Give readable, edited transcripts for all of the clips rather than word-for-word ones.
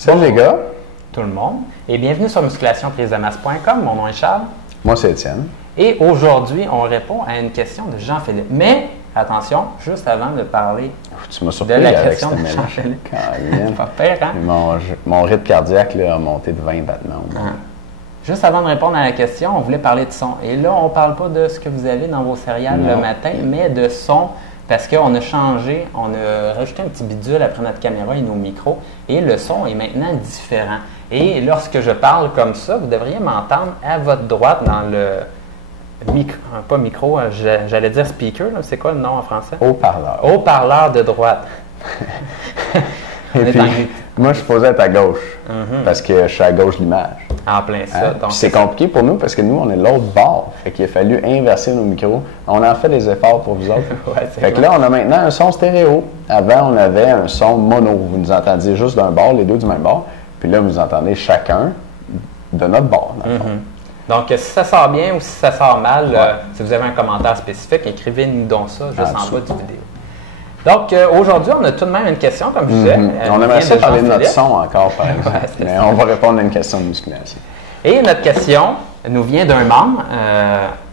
Salut les gars. Tout le monde. Et bienvenue sur musculationprisemasse.com. Mon nom est Charles. Moi, c'est Étienne. Et aujourd'hui, on répond à une question de Jean-Philippe. Mais, attention, juste avant de parler tu m'as surpris de la avec question de cette Jean-Philippe. Pas pire, hein? Mon rythme cardiaque là, a monté de 20 battements. Juste avant de répondre à la question, on voulait parler de son. Et là, on ne parle pas de ce que vous avez dans vos céréales le matin, mais de son. Parce qu'on a changé, on a rajouté un petit bidule après notre caméra et nos micros, et le son est maintenant différent. Et lorsque je parle comme ça, vous devriez m'entendre à votre droite dans le micro, pas micro, j'allais dire speaker, c'est quoi le nom en français? Haut-parleur. Haut-parleur de droite. Et puis, moi, je suis posé à ta gauche, parce que je suis à gauche de l'image. En plein ça. Hein? Donc, c'est compliqué pour nous parce que nous, on est de l'autre bord. Fait qu'il a fallu inverser nos micros. On a fait des efforts pour vous autres. Fait que là, on a maintenant un son stéréo. Avant, on avait un son mono. Vous nous entendiez juste d'un bord, les deux du même bord. Puis là, vous entendez chacun de notre bord, dans le fond. Donc, si ça sort bien ou si ça sort mal, si vous avez un commentaire spécifique, écrivez-nous donc ça juste en bas du vidéo. Donc, aujourd'hui, on a tout de même une question, comme je disais. On aimerait ça parler de notre son encore, par exemple. Mais on va répondre à une question de musculation. Et notre question nous vient d'un membre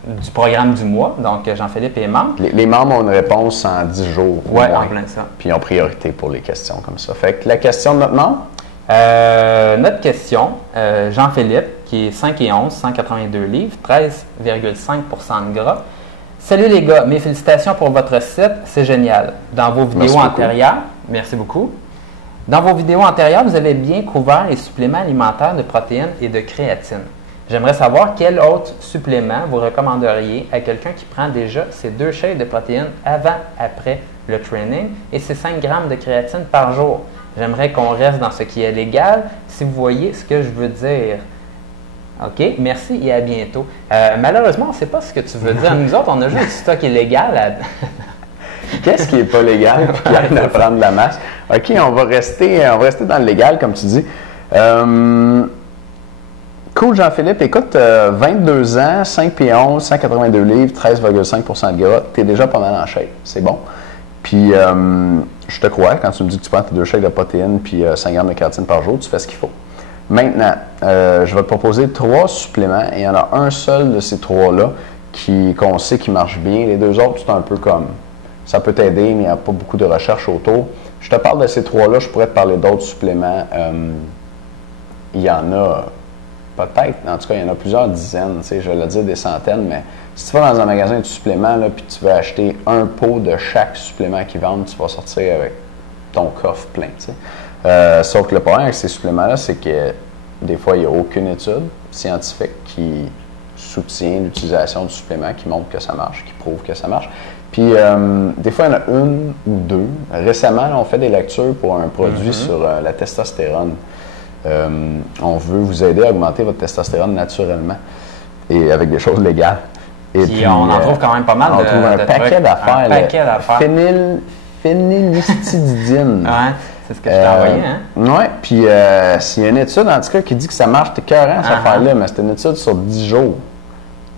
du programme du mois. Donc, Jean-Philippe est membre. Les membres ont une réponse en 10 jours. Oui, en plein ça. Puis ils ont priorité pour les questions comme ça. Fait que la question de notre membre? Notre question, Jean-Philippe, qui est 5 et 11, 182 livres, 13,5 de gras. Salut les gars, mes félicitations pour votre site, c'est génial. Dans vos vidéos antérieures, merci beaucoup. Dans vos vidéos antérieures, vous avez bien couvert les suppléments alimentaires de protéines et de créatine. J'aimerais savoir quel autre supplément vous recommanderiez à quelqu'un qui prend déjà ses 2 shakes de protéines avant-après le training et ses 5 grammes de créatine par jour. J'aimerais qu'on reste dans ce qui est légal, si vous voyez ce que je veux dire. OK, merci et à bientôt. Malheureusement, on ne sait pas ce que tu veux dire. Nous autres, on a juste du stock illégal. Qu'est-ce qui n'est pas légal et qui aide à prendre de la masse? OK, on va rester dans le légal, comme tu dis. Cool, Jean-Philippe. Écoute, 22 ans, 5 pieds 11, 182 livres, 13,5 de gras. Tu es déjà pas mal en shape. C'est bon. Puis, je te crois, quand tu me dis que tu prends tes 2 shakes de protéines puis 5 grammes de créatine par jour, tu fais ce qu'il faut. Maintenant, je vais te proposer 3 suppléments et il y en a un seul de ces 3-là qu'on sait qui marche bien. Les 2 autres, c'est un peu comme, ça peut t'aider, mais il n'y a pas beaucoup de recherche autour. Je te parle de ces 3-là, je pourrais te parler d'autres suppléments. Il y en a peut-être, en tout cas, il y en a plusieurs dizaines, tu sais, je vais dire des centaines, mais si tu vas dans un magasin de suppléments là, puis tu veux acheter un pot de chaque supplément qu'ils vendent, tu vas sortir avec ton coffre plein, tu sais. Sauf que le problème avec ces suppléments-là, c'est que des fois, il n'y a aucune étude scientifique qui soutient l'utilisation du supplément, qui montre que ça marche, qui prouve que ça marche. Puis, des fois, il y en a une ou deux. Récemment, là, on fait des lectures pour un produit sur la testostérone. On veut vous aider à augmenter votre testostérone naturellement et avec des choses légales. Et puis on en trouve quand même pas mal on trouve un paquet d'affaires. Un paquet d'affaires. Phénylhistidine. Ouais, c'est ce que je t'ai envoyé, hein? Oui, puis s'il y a une étude, en tout cas, qui dit que ça marche, t'es écœurant, cette affaire-là, mais c'est une étude sur 10 jours.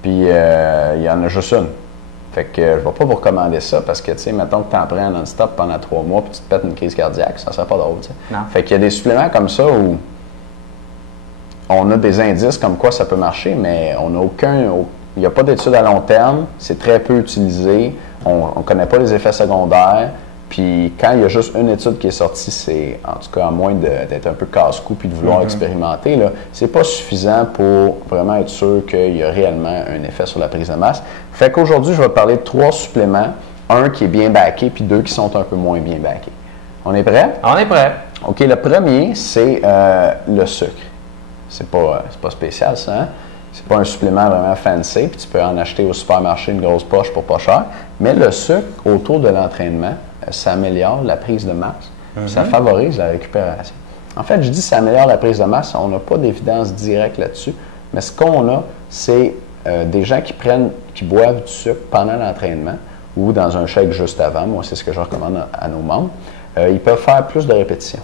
Puis il y en a juste une. Fait que je ne vais pas vous recommander ça parce que, tu sais, mettons que tu en prends non-stop pendant 3 mois puis tu te pètes une crise cardiaque, ça ne serait pas drôle, tu sais. Fait qu'il y a des suppléments comme ça où on a des indices comme quoi ça peut marcher, mais on n'a il n'y a pas d'études à long terme, c'est très peu utilisé, on ne connaît pas les effets secondaires. Puis quand il y a juste une étude qui est sortie, c'est, en tout cas, à moins d'être un peu casse-cou puis de vouloir expérimenter, là, c'est pas suffisant pour vraiment être sûr qu'il y a réellement un effet sur la prise de masse. Fait qu'aujourd'hui, je vais te parler de 3 suppléments, un qui est bien backé puis 2 qui sont un peu moins bien backés. On est prêt? On est prêt. OK, le premier, c'est le sucre. C'est pas spécial, ça, hein? C'est pas un supplément vraiment fancy, puis tu peux en acheter au supermarché une grosse poche pour pas cher. Mais le sucre, autour de l'entraînement, ça améliore la prise de masse, ça favorise la récupération. En fait, je dis ça améliore la prise de masse, on n'a pas d'évidence directe là-dessus, mais ce qu'on a, c'est des gens qui boivent du sucre pendant l'entraînement ou dans un shake juste avant. Moi, c'est ce que je recommande à nos membres. Ils peuvent faire plus de répétitions.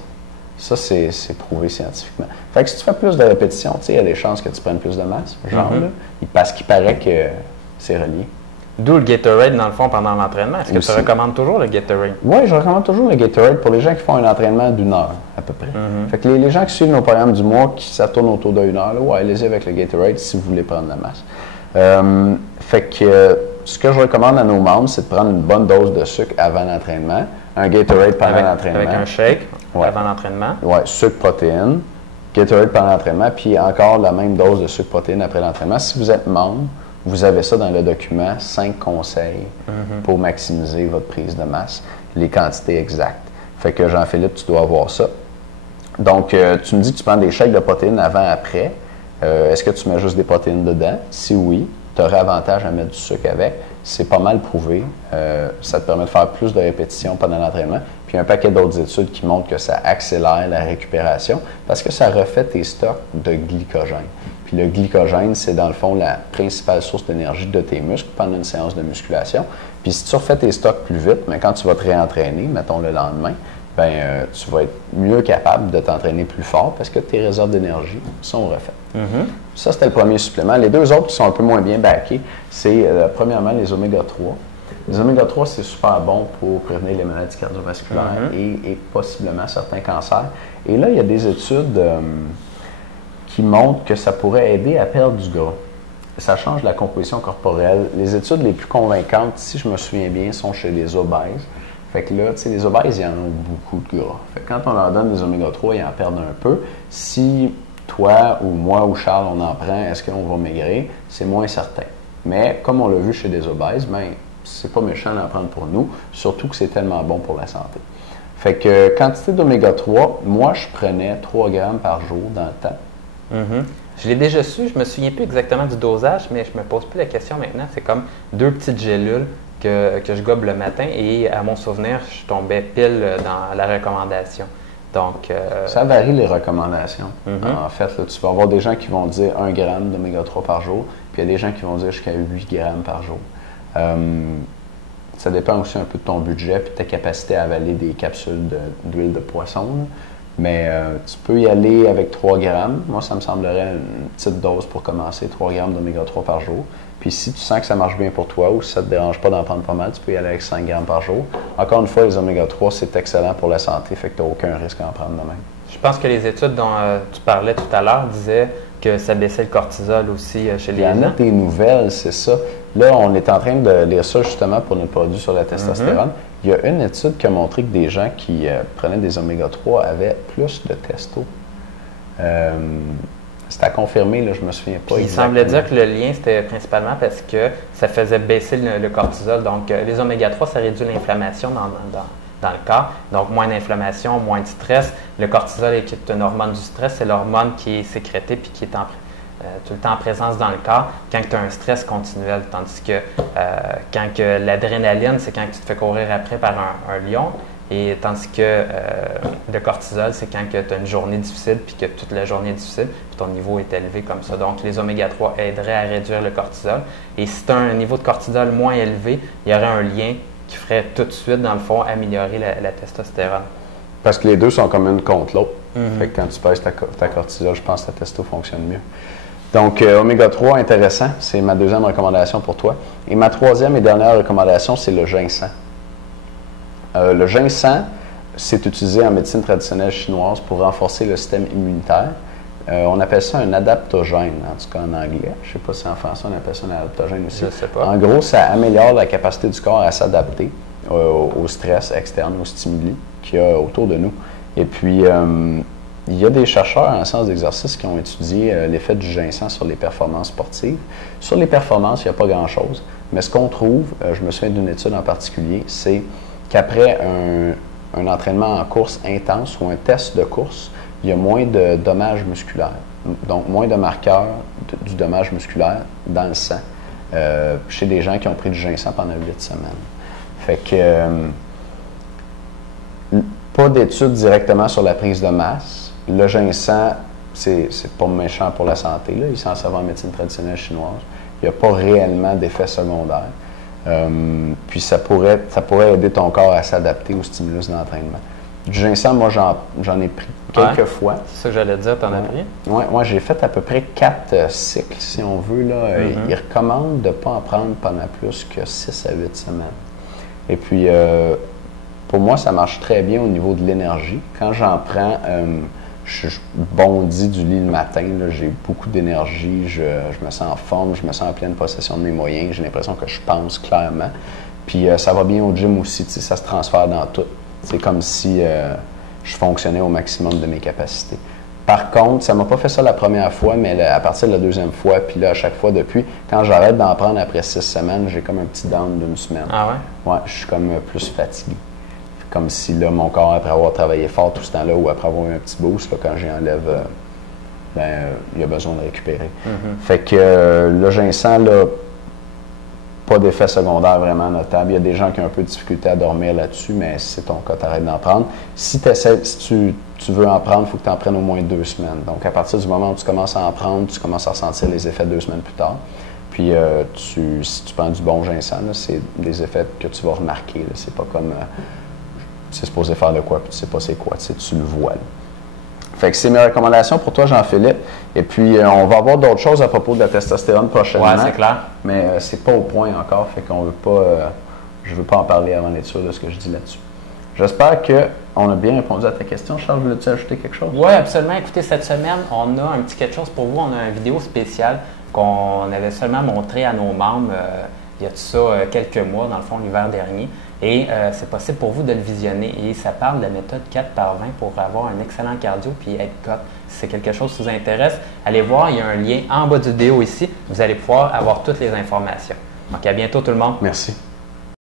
Ça, c'est prouvé scientifiquement. Fait que si tu fais plus de répétitions, tu sais, il y a des chances que tu prennes plus de masse, genre, là, parce qu'il paraît que c'est relié. D'où le Gatorade, dans le fond, pendant l'entraînement. Est-ce que Aussi. tu recommandes toujours le Gatorade? Oui, je recommande toujours le Gatorade pour les gens qui font un entraînement d'1 heure, à peu près. Fait que les gens qui suivent nos programmes du mois, qui ça tourne autour d'1 heure, là, ouais, allez-y avec le Gatorade si vous voulez prendre la masse. Fait que ce que je recommande à nos membres, c'est de prendre une bonne dose de sucre avant l'entraînement, un Gatorade pendant l'entraînement. Avec un shake Ouais. avant l'entraînement. Oui, sucre, protéines, Gatorade pendant l'entraînement, puis encore la même dose de sucre, protéines après l'entraînement. Si vous êtes membre, vous avez ça dans le document, 5 conseils pour maximiser votre prise de masse, les quantités exactes. Fait que Jean-Philippe, tu dois avoir ça. Donc, tu me dis que tu prends des shakes de protéines avant-après. Est-ce que tu mets juste des protéines dedans? Si oui, tu aurais avantage à mettre du sucre avec. C'est pas mal prouvé. Ça te permet de faire plus de répétitions pendant l'entraînement. Puis il y a un paquet d'autres études qui montrent que ça accélère la récupération parce que ça refait tes stocks de glycogène. Puis le glycogène, c'est dans le fond la principale source d'énergie de tes muscles pendant une séance de musculation. Puis si tu refais tes stocks plus vite, mais quand tu vas te réentraîner, mettons le lendemain, tu vas être mieux capable de t'entraîner plus fort parce que tes réserves d'énergie sont refaites. Ça, c'était le premier supplément. Les deux autres qui sont un peu moins bien backés, c'est premièrement les oméga 3. Les oméga 3, c'est super bon pour prévenir les maladies cardiovasculaires et possiblement certains cancers. Et là, il y a des études qui montrent que ça pourrait aider à perdre du gras. Ça change la composition corporelle. Les études les plus convaincantes, si je me souviens bien, sont chez les obèses. Fait que là, tu sais, les obèses, ils en ont beaucoup de gras. Fait que quand on leur donne des oméga 3, ils en perdent un peu. Si toi ou moi ou Charles, on en prend, est-ce qu'on va maigrir? C'est moins certain. Mais comme on l'a vu chez des obèses, c'est pas méchant d'en prendre pour nous, surtout que c'est tellement bon pour la santé. Fait que quantité d'oméga 3, moi, je prenais 3 grammes par jour dans le temps. Je l'ai déjà su, je me souviens plus exactement du dosage, mais je me pose plus la question maintenant. C'est comme 2 petites gélules que je gobe le matin et à mon souvenir, je tombais pile dans la recommandation. Donc, ça varie les recommandations. En fait, là, tu vas avoir des gens qui vont dire 1 gramme d'oméga 3 par jour, puis il y a des gens qui vont dire jusqu'à 8 grammes par jour. Ça dépend aussi un peu de ton budget et de ta capacité à avaler des capsules d'huile de poisson. Là. Mais tu peux y aller avec 3 grammes. Moi, ça me semblerait une petite dose pour commencer, 3 grammes d'oméga 3 par jour. Puis si tu sens que ça marche bien pour toi ou si ça ne te dérange pas d'en prendre pas mal, tu peux y aller avec 5 grammes par jour. Encore une fois, les oméga 3, c'est excellent pour la santé, fait que tu n'as aucun risque à en prendre de même. Je pense que les études dont tu parlais tout à l'heure disaient que ça baissait le cortisol aussi chez les gens. Il y en a des nouvelles, c'est ça. Là, on est en train de lire ça justement pour notre produit sur la testostérone. Il y a une étude qui a montré que des gens qui prenaient des oméga 3 avaient plus de testo. C'est à confirmer, là, je me souviens pas. Il semblait dire que le lien, c'était principalement parce que ça faisait baisser le cortisol. Donc, les oméga 3, ça réduit l'inflammation dans le corps. Donc, moins d'inflammation, moins de stress. Le cortisol est une hormone du stress. C'est l'hormone qui est sécrétée et qui est tout le temps en présence dans le corps quand tu as un stress continuel. Tandis que quand que l'adrénaline, c'est quand tu te fais courir après par un lion. Et tandis que le cortisol, c'est quand tu as une journée difficile, puis que toute la journée est difficile, puis ton niveau est élevé comme ça. Donc, les oméga 3 aideraient à réduire le cortisol. Et si tu as un niveau de cortisol moins élevé, il y aurait un lien qui ferait tout de suite, dans le fond, améliorer la testostérone. Parce que les deux sont comme une contre l'autre. Fait que quand tu pèses ta cortisol, je pense que ta testo fonctionne mieux. Donc, oméga 3, intéressant. C'est ma deuxième recommandation pour toi. Et ma troisième et dernière recommandation, c'est le ginseng. Le ginseng, c'est utilisé en médecine traditionnelle chinoise pour renforcer le système immunitaire. On appelle ça un adaptogène, en tout cas en anglais. Je ne sais pas si en français on appelle ça un adaptogène aussi. Je ne sais pas. En gros, ça améliore la capacité du corps à s'adapter au stress externe, aux stimuli qu'il y a autour de nous. Et puis, il y a des chercheurs en sciences d'exercice qui ont étudié l'effet du ginseng sur les performances sportives. Sur les performances, il n'y a pas grand-chose. Mais ce qu'on trouve, je me souviens d'une étude en particulier, c'est qu'après un entraînement en course intense ou un test de course, il y a moins de dommages musculaires. Donc, moins de marqueurs du dommage musculaire dans le sang chez des gens qui ont pris du ginseng pendant 8 semaines. Fait que pas d'études directement sur la prise de masse. Le ginseng, c'est pas méchant pour la santé. Là. Il s'en sert en médecine traditionnelle chinoise. Il n'y a pas réellement d'effets secondaires. Puis ça pourrait aider ton corps à s'adapter aux stimulus d'entraînement. Du ginseng, moi, j'en ai pris quelques fois. C'est ça que j'allais dire, t'en as pris? Oui, moi, j'ai fait à peu près 4 cycles, si on veut. Là. Ils recommandent de ne pas en prendre pendant plus que 6 à 8 semaines. Et puis, pour moi, ça marche très bien au niveau de l'énergie. Quand j'en prends, je bondis du lit le matin. J'ai beaucoup d'énergie, je me sens en forme, je me sens en pleine possession de mes moyens. J'ai l'impression que je pense clairement. Puis, ça va bien au gym aussi, ça se transfère dans tout. C'est comme si je fonctionnais au maximum de mes capacités. Par contre, ça ne m'a pas fait ça la première fois, mais à partir de la deuxième fois, puis là, à chaque fois depuis, quand j'arrête d'en prendre après 6 semaines, j'ai comme un petit down d'une semaine. Ah ouais? Ouais, je suis comme plus fatigué. Comme si là, mon corps, après avoir travaillé fort tout ce temps-là, ou après avoir eu un petit boost, là, quand j'y enlève, il y a besoin de récupérer. Fait que le ginseng, là, pas d'effet secondaire vraiment notable. Il y a des gens qui ont un peu de difficulté à dormir là-dessus, mais si c'est ton cas, t'arrêtes d'en prendre. Si tu veux en prendre, il faut que tu en prennes au moins 2 semaines. Donc, à partir du moment où tu commences à en prendre, tu commences à ressentir les effets 2 semaines plus tard. Puis, si tu prends du bon ginseng, c'est des effets que tu vas remarquer. C'est pas comme c'est supposé faire de quoi, puis tu sais pas c'est quoi, tu le vois. Là. Fait que c'est mes recommandations pour toi, Jean-Philippe. Et puis, on va avoir d'autres choses à propos de la testostérone prochainement. Oui, c'est clair. Mais c'est pas au point encore, fait qu'on veut pas... je veux pas en parler avant d'être sûr de ce que je dis là-dessus. J'espère qu'on a bien répondu à ta question. Charles, voulais-tu ajouter quelque chose? Oui, absolument. Écoutez, cette semaine, on a un petit quelque chose pour vous. On a une vidéo spéciale qu'on avait seulement montrée à nos membres il y a de ça quelques mois, dans le fond, l'hiver dernier. Et c'est possible pour vous de le visionner. Et ça parle de la méthode 4x20 pour avoir un excellent cardio puis être cut. Si c'est quelque chose qui vous intéresse, allez voir, il y a un lien en bas de vidéo ici. Vous allez pouvoir avoir toutes les informations. Donc, à bientôt tout le monde. Merci.